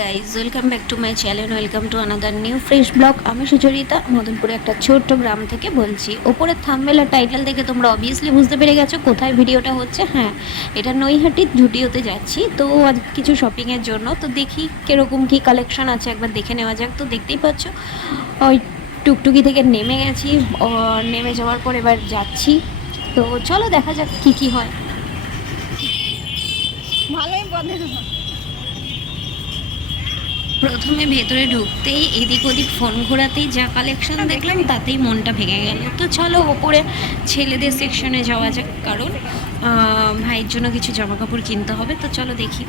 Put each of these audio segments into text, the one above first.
Guys welcome back to my channel, welcome to another new fresh blog. আমি সুচরিতা মদনপুরে একটা ছোট্ট গ্রাম থেকে বলছি। ওপরে থাম্বনেল আর টাইটেল দেখে তোমরা অবভিয়াসলি বুঝতে পেরে গেছো কোথায় ভিডিওটা হচ্ছে। হ্যাঁ, এটা নৈহাটির জুডিওতে যাচ্ছি। তো আজ কিছু শপিংয়ের জন্য, তো দেখি কীরকম কী কালেকশন আছে একবার দেখে নেওয়া যাক। তো দেখতেই পাচ্ছ ওই টুকটুকি থেকে নেমে গেছি, নেমে যাওয়ার পর এবার যাচ্ছি। তো চলো দেখা যাক কী কী হয়। ভালোই বলে। প্রথমে ভেতরে ঢুকতেই এদিক ওদিক ফোন ঘোরাতেই যা কালেকশন দেখলাম তাতেই মনটা ভেঙে গেল। তো চলো ওপরে ছেলেদের সেকশনে যাওয়া যাক, কারণ ভাইয়ের জন্য কিছু জামা কাপড় কিনতে হবে। তো চলো দেখি।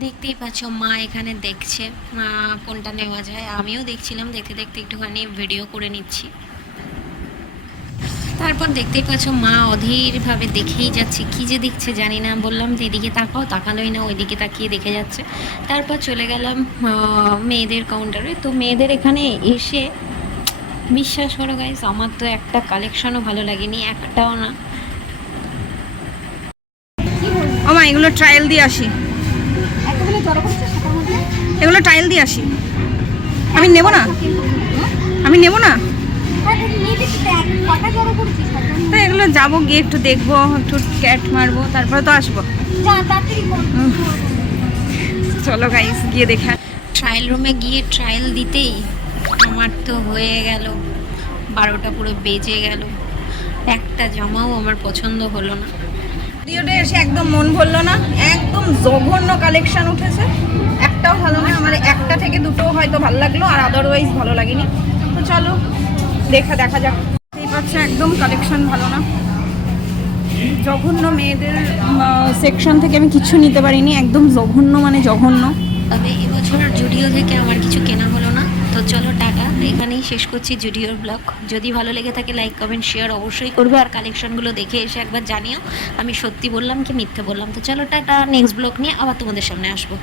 দেখতেই পাচ্ছ মা এখানে দেখছে কোনটা নেওয়া যায়। আমিও দেখছিলাম, দেখতে দেখতে একটুখানি ভিডিও করে নিচ্ছি। তারপর দেখতেই পাচ্ছ মা অধীরভাবে দেখেই যাচ্ছে, কি যে দেখছে জানি না। বললাম যে এদিকে তাকাও, তাকানোই না, ওইদিকে তাকিয়ে দেখে যাচ্ছে। তারপর চলে গেলাম মেয়েদের কাউন্টারে। তো মেয়েদের এখানে এসে বিশ্বাস করো গাইস, আমার তো একটা কালেকশনও ভালো লাগেনি, একটাও না। আমা এগুলো ট্রায়াল দিয়ে আসি, এগুলো ট্রায়াল দিয়ে আসি। আমি নেব না, আমি নেব না। তাই এগুলো যাবো, গিয়ে একটু দেখবো, একটু ক্যাট মারবো, তারপরে তো আসবো। চলো গাইস গিয়ে দেখে। ট্রায়াল রুমে গিয়ে ট্রায়াল দিতেই আমার তো হয়ে গেল 12টা, পুরো বেজে গেল। একটা জামাও আমার পছন্দ হলো না। ভিডিওটা এসে একদম মন ভরলো না, একদম জঘন্য কালেকশন উঠেছে, একটাও ভালো না। আমার একটা থেকে দুটো হয়তো ভালো লাগলো, আর আদারওয়াইজ ভালো লাগেনি। তো চলো দেখা যাক। এই পাচ্ছে একদম কালেকশন ভালো না, জঘন্য। মেয়েদের সেকশন থেকে আমি কিছু নিতে পারিনি, একদম জঘন্য, মানে জঘন্য। তবে এবছর জুডিও থেকে আমার কিছু কেনা হলো না। তো চলো টাটা, এখানেই শেষ করছি জুডিওর ব্লগ। যদি ভালো লেগে থাকে লাইক কমেন্ট শেয়ার অবশ্যই করবে, আর কালেকশনগুলো দেখে এসে একবার জানিও আমি সত্যি বললাম কি মিথ্যে বললাম। তো চলো টাটা, নেক্সট ব্লগ নিয়ে আবার তোমাদের সামনে আসবো।